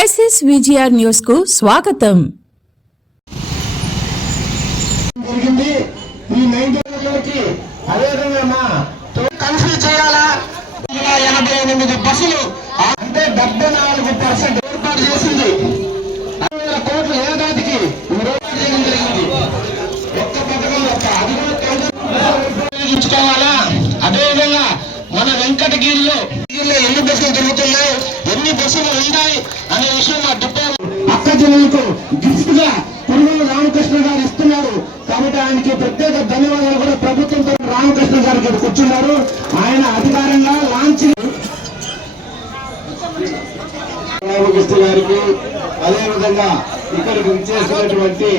SS VGR న్యూస్కు స్వాగతం. జరిగింది. ఈ నైన్టీన్లకి అదేవిధంగా మా కన్ఫ్యూజ్ చేయాలా? ఎనభై ఎనిమిది బస్సులు అంటే డెబ్బై నాలుగు పర్సెంట్ ఏర్పాటు చేసింది. ఐదు వేల కోట్ల ఏడాదికి ఏర్పాటు చేయడం జరిగింది. ఒక్క పథకం ఒక్క అది కూడా ఉపయోగించుకోవాలా? అదేవిధంగా మన వెంకటగిరిలో ఎన్ని బస్సులు తిరుగుతున్నాయి? ఎన్ని బస్సులు ఉన్నాయి అనే విషయం మా డిపో అక్క జిల్లాలకు గిఫ్ట్గా కురుమల రామకృష్ణ గారు ఇస్తున్నారు. కాబట్టి ఆయనకి ప్రత్యేక ధన్యవాదాలు కూడా ప్రభుత్వం తరఫున రామకృష్ణ గారు ఇక్కడ కూర్చున్నారు. ఆయన అధికారంగా లాంచ్ రామకృష్ణ గారికి అదేవిధంగా ఇక్కడికి విచ్చేసినటువంటి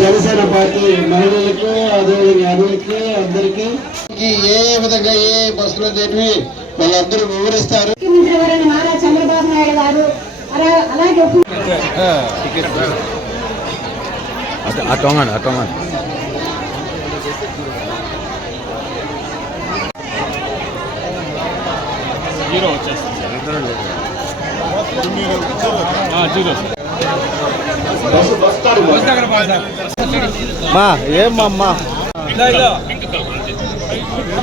జనసేన పార్టీ మహిళలకు అదేవిధంగా అరువులకి అందరికీ ఏ విధంగా ఏ బస్సులు అనేటివి వాళ్ళందరూ వివరిస్తారు. ముఖ్యమంత్రి నారా చంద్రబాబు నాయుడు గారు అలా- అలాగే అటోమన్ అటోమన్ జీరో వచ్చేస్తుంది ఆ, జీరో మా ఏమమ్మా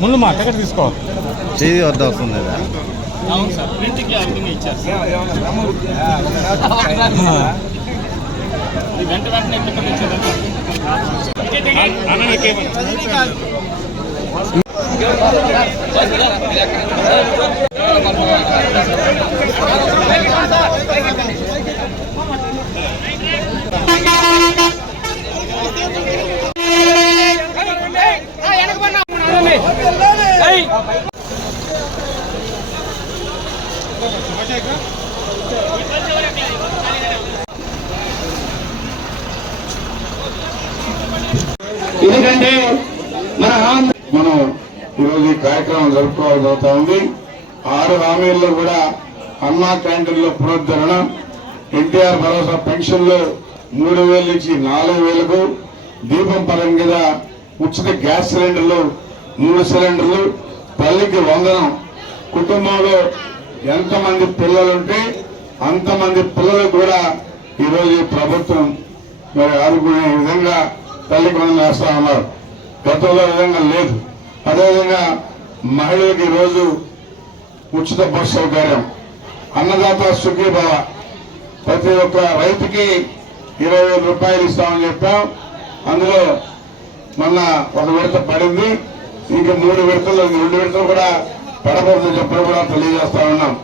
ముందు మా టికెట్ తీసుకో. చేయి వద్ద వస్తుంది. అవును సార్ ప్రింట్కి విధంగా ఇచ్చారు వెంట వెంటనే టికెట్ ఇచ్చారు Hey! ఎందుకంటే మన మనం ఈరోజు ఈ కార్యక్రమం జరుపుకోవాల్సి అవుతా ఉంది. ఆరు హామీల్లో కూడా అన్నా క్యాంటీన్లో పునరుద్ధరణ ఎన్టీఆర్ భరోసా పెన్షన్లు మూడు వేల నుంచి నాలుగు వేలకు దీపం పథకం కింద ఉచిత గ్యాస్ సిలిండర్లు మూడు సిలిండర్లు తల్లికి వందనం. కుటుంబంలో ఎంతమంది పిల్లలుంటే అంతమంది పిల్లలకు కూడా ఈరోజు ఈ ప్రభుత్వం మరి ఆదుకునే విధంగా తల్లికి వందనం వేస్తా ఉన్నారు. గతంలో విధంగా లేదు. అదేవిధంగా మహిళలకు ఈరోజు ఉచిత బస్ సౌకర్యం. అన్నదాత సుఖీభవ. ప్రతి ఒక్క రైతుకి ఇరవై వేల రూపాయలు ఇస్తామని చెప్పాం. అందులో మొన్న ఒక విడత పడింది. ఇంకా మూడు విడతలు రెండు విడతలు కూడా పడబోతుందని చెప్పడం కూడా తెలియజేస్తా ఉన్నాం.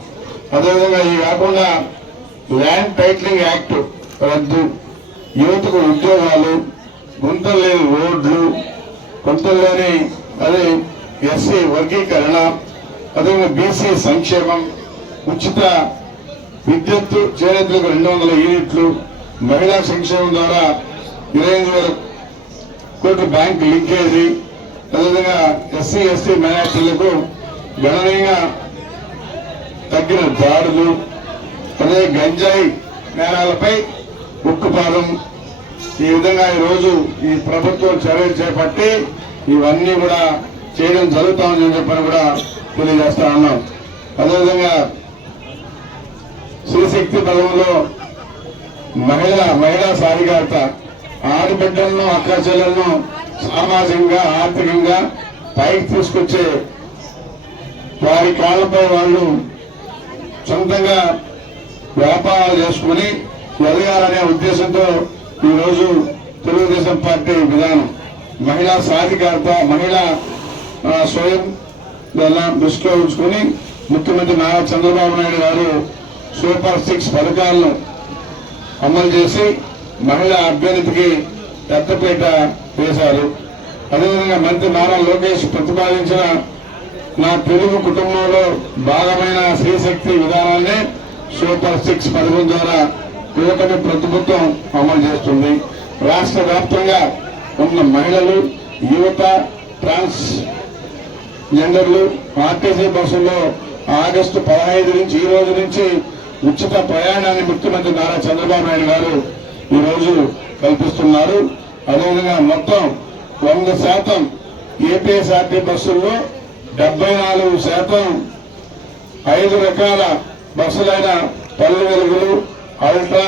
అదేవిధంగా ఇవి కాకుండా ల్యాండ్ టైటిలింగ్ యాక్ట్ రద్దు. యువతకు ఉద్యోగాలు గుంతలు లేని రోడ్లు గుంతలు లేని అదే ఎస్సీ వర్గీకరణ అదేవిధంగా బీసీ సంక్షేమం ఉచిత విద్యుత్ చేనేతలకు రెండు వందల యూనిట్లు మహిళా సంక్షేమం ద్వారా ఇరవై ఎనిమిది వేల కోట్ల బ్యాంక్ లింకేజీ అదేవిధంగా ఎస్సీ ఎస్టీ మైనార్టీలకు గణనీయంగా తగ్గిన దాడులు అదే గంజాయి నేరాలపై ఉక్కుపాదం ఈ విధంగా ఈ రోజు ఈ ప్రభుత్వం చర్యలు చేపట్టి ఇవన్నీ కూడా చేయడం జరుగుతామని చెప్పని కూడా తెలియజేస్తా ఉన్నాం. అదేవిధంగా శ్రీశక్తి పదవులో మహిళ మహిళా సాధికారత ఆడబిడ్డలను అక్క చెల్లెలను సామాజికంగా ఆర్థికంగా పైకి తీసుకొచ్చే వారి కాళ్ళపై వాళ్ళు సొంతంగా వ్యాపారాలు చేసుకుని ఎదగాలనే ఉద్దేశంతో ఈరోజు తెలుగుదేశం పార్టీ విధానం మహిళా సాధికారత మహిళా స్వయం దాన్ని దృష్టిలో ఉంచుకొని ముఖ్యమంత్రి నారా చంద్రబాబు నాయుడు గారు సూపర్ సిక్స్ పథకాలను అమలు చేసి మహిళా అభ్యర్థికి పెద్దపీట వేశారు. అదేవిధంగా మంత్రి నారా లోకేష్ ప్రతిపాదించిన నా తెలుగు కుటుంబంలో భాగమైన స్త్రీశక్తి విధానాన్ని సూపర్ సిక్స్ పథకం ద్వారా కూటమి ప్రభుత్వం అమలు చేస్తుంది. రాష్ట్ర వ్యాప్తంగా ఉన్న మహిళలు యువత ట్రాన్స్ జెండర్లు ఆర్టీసీ బస్సుల్లో ఆగస్టు పదహైదు నుంచి ఈ రోజు నుంచి ఉచిత ప్రయాణాన్ని ముఖ్యమంత్రి నారా చంద్రబాబు నాయుడు గారు ఈ రోజు కల్పిస్తున్నారు. అదేవిధంగా మొత్తం వంద శాతం ఏపీఎస్ఆర్టీ బస్సుల్లో డెబ్బై నాలుగు శాతం ఐదు రకాల బస్సులైన పల్లె వెలుగులు ultra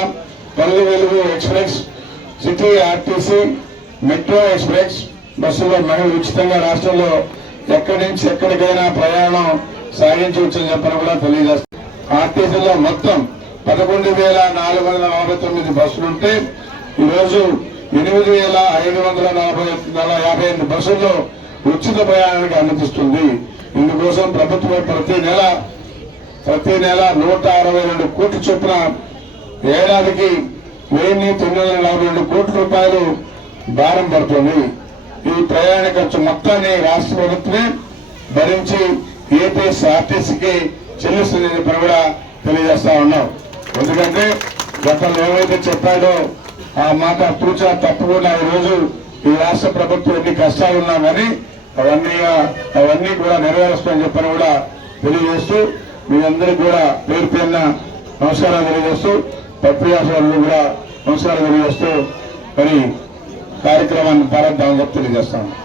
Palle Velugu express city RTC metro express బస్సులో మహిళలు ఉచితంగా రాష్ట్రంలో ఎక్కడి నుంచి ఎక్కడికైనా ప్రయాణం సాగించవచ్చని చెప్పని కూడా తెలియజేస్తారు ఆర్టీసీలో మొత్తం పదకొండు వేల నాలుగు వందల నలభై తొమ్మిది బస్సులుంటే ఈరోజు ఎనిమిది వేల ఐదు వందల నలభై నలభై యాభై ఎనిమిది బస్సుల్లో ఉచిత ప్రయాణానికి అనుమతిస్తుంది. ఇందుకోసం ప్రభుత్వం ప్రతి నెల ప్రతి నెల నూట అరవై రెండు కోట్ల చొప్పున ఏడాదికి వెయ్యి తొమ్మిది వందల నలభై రెండు కోట్ల రూపాయలు భారం పడుతుంది. ఈ ప్రయాణ ఖర్చు మొత్తాన్ని రాష్ట్ర ప్రభుత్వమే భరించి ఏపీఎస్ ఆర్టీసీకి చెల్లిస్తుందని చెప్పని కూడా తెలియజేస్తా ఉన్నాం. ఎందుకంటే గతంలో ఏవైతే చెప్పాడో ఆ మాట తూచా తప్పకుండా ఈరోజు ఈ రాష్ట్ర ప్రభుత్వం ఎన్ని కష్టాలు ఉన్నా కానీ అవన్నీ అవన్నీ కూడా నెరవేరుస్తామని చెప్పని కూడా తెలియజేస్తూ మీ అందరికీ కూడా పేరు పేరున నమస్కారాలు తెలియజేస్తూ పత్రికాశాలను కూడా నమస్కారం తెలియజేస్తూ మరి కార్యక్రమాన్ని ప్రారంభం తెలియజేస్తాను.